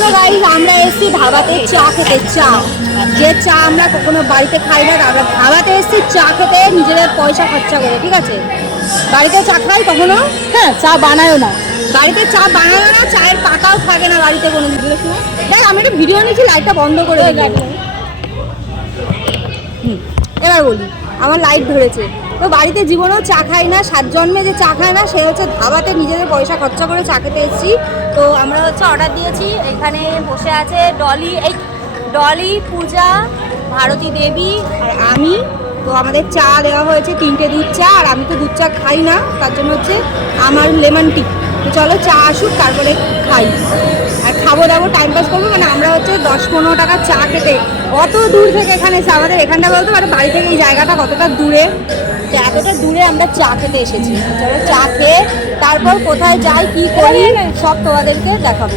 তো গাইস আমরা এসেছি ধাবাতে চা খেতে। চা যে চা আমরা কখনো বাড়িতে খাই না, আমরা ধাবাতে এসেছি চা খেতে নিজেদের পয়সা খরচা করে। ঠিক আছে, বাড়িতে চা খাই কখনো? হ্যাঁ, চা বানায়ও না, বাড়িতে চা বানানো না, চায়ের পাতাও থাকে না বাড়িতে কোনো ভিডিও সময়। দেখ আমি একটা ভিডিও নিয়েছি, লাইটটা বন্ধ করে দেখ। এবার বলি, আমার লাইট ধরেছে। তো বাড়িতে জীবনেও চা খাই না, 7 জন্মে যে চা খায় না সে হচ্ছে ধাবাতে নিজেদের পয়সা খরচা করে চা খেতে এসেছি। তো আমরা হচ্ছে অর্ডার দিয়েছি, এখানে বসে আছে ডলি, এই ডলি, পূজা, ভারতী দেবী আর আমি। তো আমাদের চা দেওয়া হয়েছে 3টে দুধ চা, আর আমি তো দুধ চা খাই না, তার জন্য হচ্ছে আমার লেমন টি। তো চলো চা আসুক তারপরে খাই, আর খাবো দাবো টাইম পাস করবো। মানে আমরা হচ্ছে 10-15 টাকা চা খেতে অত দূর থেকে এখানে এসে, আমাদের এখানটা বলতে পারে বাড়ি থেকে এই জায়গাটা কতটা দূরে, তো এতটা দূরে আমরা চা খেতে এসেছি। চলো চা খেয়ে তারপর কোথায় যাই কি করি সব তোমাদেরকে দেখাবো।